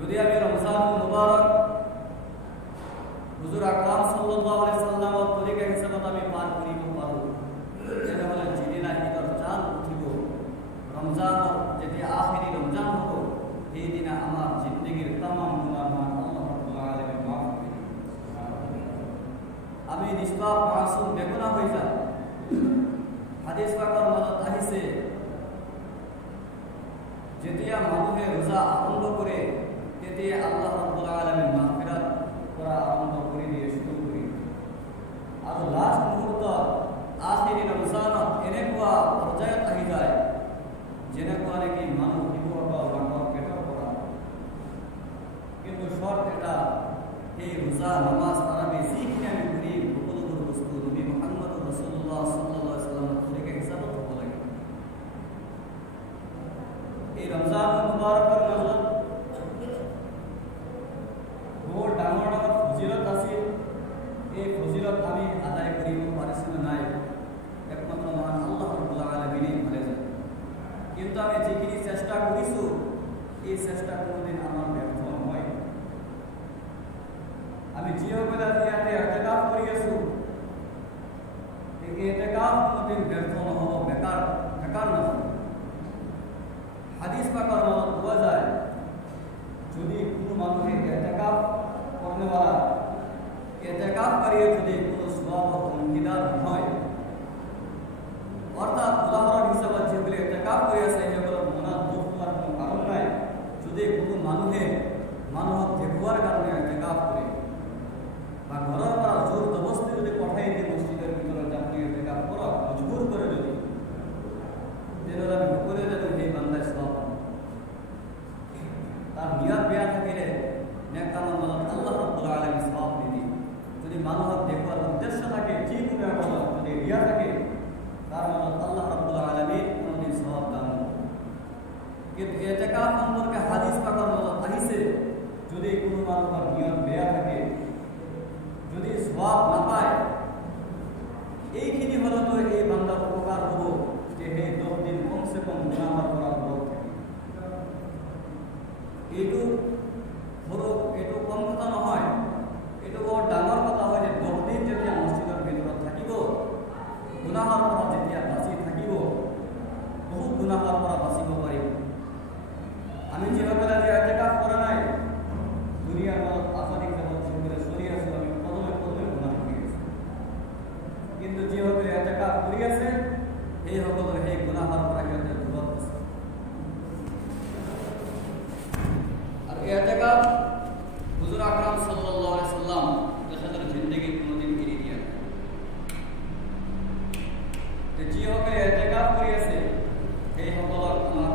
যদি আমি ৰমজানুল মুবাৰক হুজুৰ আকৰাম সাল্লাল্লাহু আলাইহি সাল্লামৰ তৰিকা হিসাবত আমি পাৰ কৰিব পাৰো তেনেহলে যিদিনা ঈদৰ চাঁদ উঠিব ৰমজানৰ যেতিয়া আখেৰি ৰমজান হ'ব সেইদিনা আমাৰ জিন্দগীৰ तमाम গুনাহ আল্লাহ ৰাব্বুল আলামিন মাফ কৰি দিব। আমি নিষ্পাপ মাসুম বেগুনাহ হৈ যাম। হাদিস পাকৰ মাজত আহিছে যেতিয়া মানুহে রোজা আরম্ভ করে তেতিয়া আল্লাহ রাব্বুল আলামিন মাগফিরাত করা আরম্ভ করে দিয়ে শুরু করে আর লাস্ট মুহূর্ত আখেরি রমজানত এনেকুৱা পৰ্যায়ত আহি যায় যেনেকুৱা নেকি মানুহ মানুহৰ পেটৰ পৰা কিন্তু শৰ্ত এটা এই ৰোজা নামাজ তাৰাবি যিখিনি আমি কৰি সকলোবোৰ বস্তু নবী মুহাম্মদ ৰাসূলুল্লাহ সাল্লাল্লাহু আলাইহি ওয়াসাল্লামৰ তৰিকা হিচাপত হ'ব লাগে। এই ৰমজানুল মুবাৰকৰ মাজত বহুত ডাঙৰ ডাঙৰ ফজিলত আছে। এই ফজিলত আমি আদায় কৰিব পাৰিছো নাই একমাত্ৰ মহান আল্লাহ ৰাব্বুল আলামিনেই ভালে জানে। কিন্তু আমি যিখিনি চেষ্টা কৰিছো এই চেষ্টা কোনোদিন আমাৰ ব্যৰ্থ নহয়। আমি যিসকলে আজি ইয়াতে ইতিকাফ কৰি আছো এই ইতিকাফ কোনোদিন ব্যৰ্থ নহ'ব, বেকাৰ নহয়। হাদিস পাকৰ মাজত পোৱা যায় যদি কোনো মানুহে ইতিকাফ করনেওয়ালা ইতিকাফ করিয়ে যদি কোনো সওয়াবত অংশীদার হয় অর্থাৎ উদাহরণ হিসাবে যেগুলো ইতিকাফ করে আছে সেগুলোর মনত দুঃখ হওয়ার কোনো কারণ নাই। যদি কোনো মানুহে মানুহক দেখুৱাৰ কাৰণে ইতিকাফ কৰে বা ঘৰৰ পৰা জোৰ জবস্তি যদি পঠাই দিয়ে মছজিদৰ ভিতৰত আপুনি ইতিকাফ কৰক মজবুৰ কৰে যদি তেনেহ'লে আমি সকলোৱে জানো সেই বান্দাই সওয়াব তাৰ নিয়ত বেয়া থাকিলে নেক কামৰ মাজত আল্লাহ ৰাব্বুল আলামিন সওয়াব দিয়ে। যদি মানুহক দেখুৱাৰ উদ্দেশ্য থাকে যিকোনো কামত যদি ৰিয়া থাকে তাৰ মাজত আল্লাহ ৰাব্বুল আলামিন কোনোদিন সওয়াব দান নকৰে। কিন্তু ইতিকাফ সম্পৰ্কে হাদিস পাকৰ মাজত আহিছে যদি কোনো মানুহৰ নিয়ত বেয়া থাকে যদি সওয়াব নাপায় এইখিনি হলেতো এই বান্দাৰ উপকাৰ হ'ব যে সেই 10 দিন কমসে কম গুনাহৰ পৰা দূৰত থাকে। এইটো কম কথা নহয়, এইটো বৰ ডাঙৰ কথা হয় যে 10 দিন যেতিয়া মছজিদৰ ভিতৰত থাকিব গুনাহৰ পৰা যেতিয়া বাচি থাকিব বহুত গুনাহৰ পৰা বাচিব পাৰিব। আমি যিসকলে আজি ইতিকাফ কৰা নাই দুনিয়াৰ মাজত আধুনিক জগত যিসকলে চলি আছো আমি পদমে গুনাহ কৰি আছো। কিন্তু যিসকলে ইতিকাফ কৰি আছে সেইসকলৰ সেই গুনাহৰ পৰা সিহঁতে দূৰত আছে। আৰু ইতিকাফ হুজুৰ আকৰাম সাল্লাল্লাহু আলাইহি সাল্লাম তেখেতৰ জিন্দগী কোনোদিন এৰি দিয়া নাই। যিসকলে ইতিকাফ কৰি আছে সেইসকলক আমাক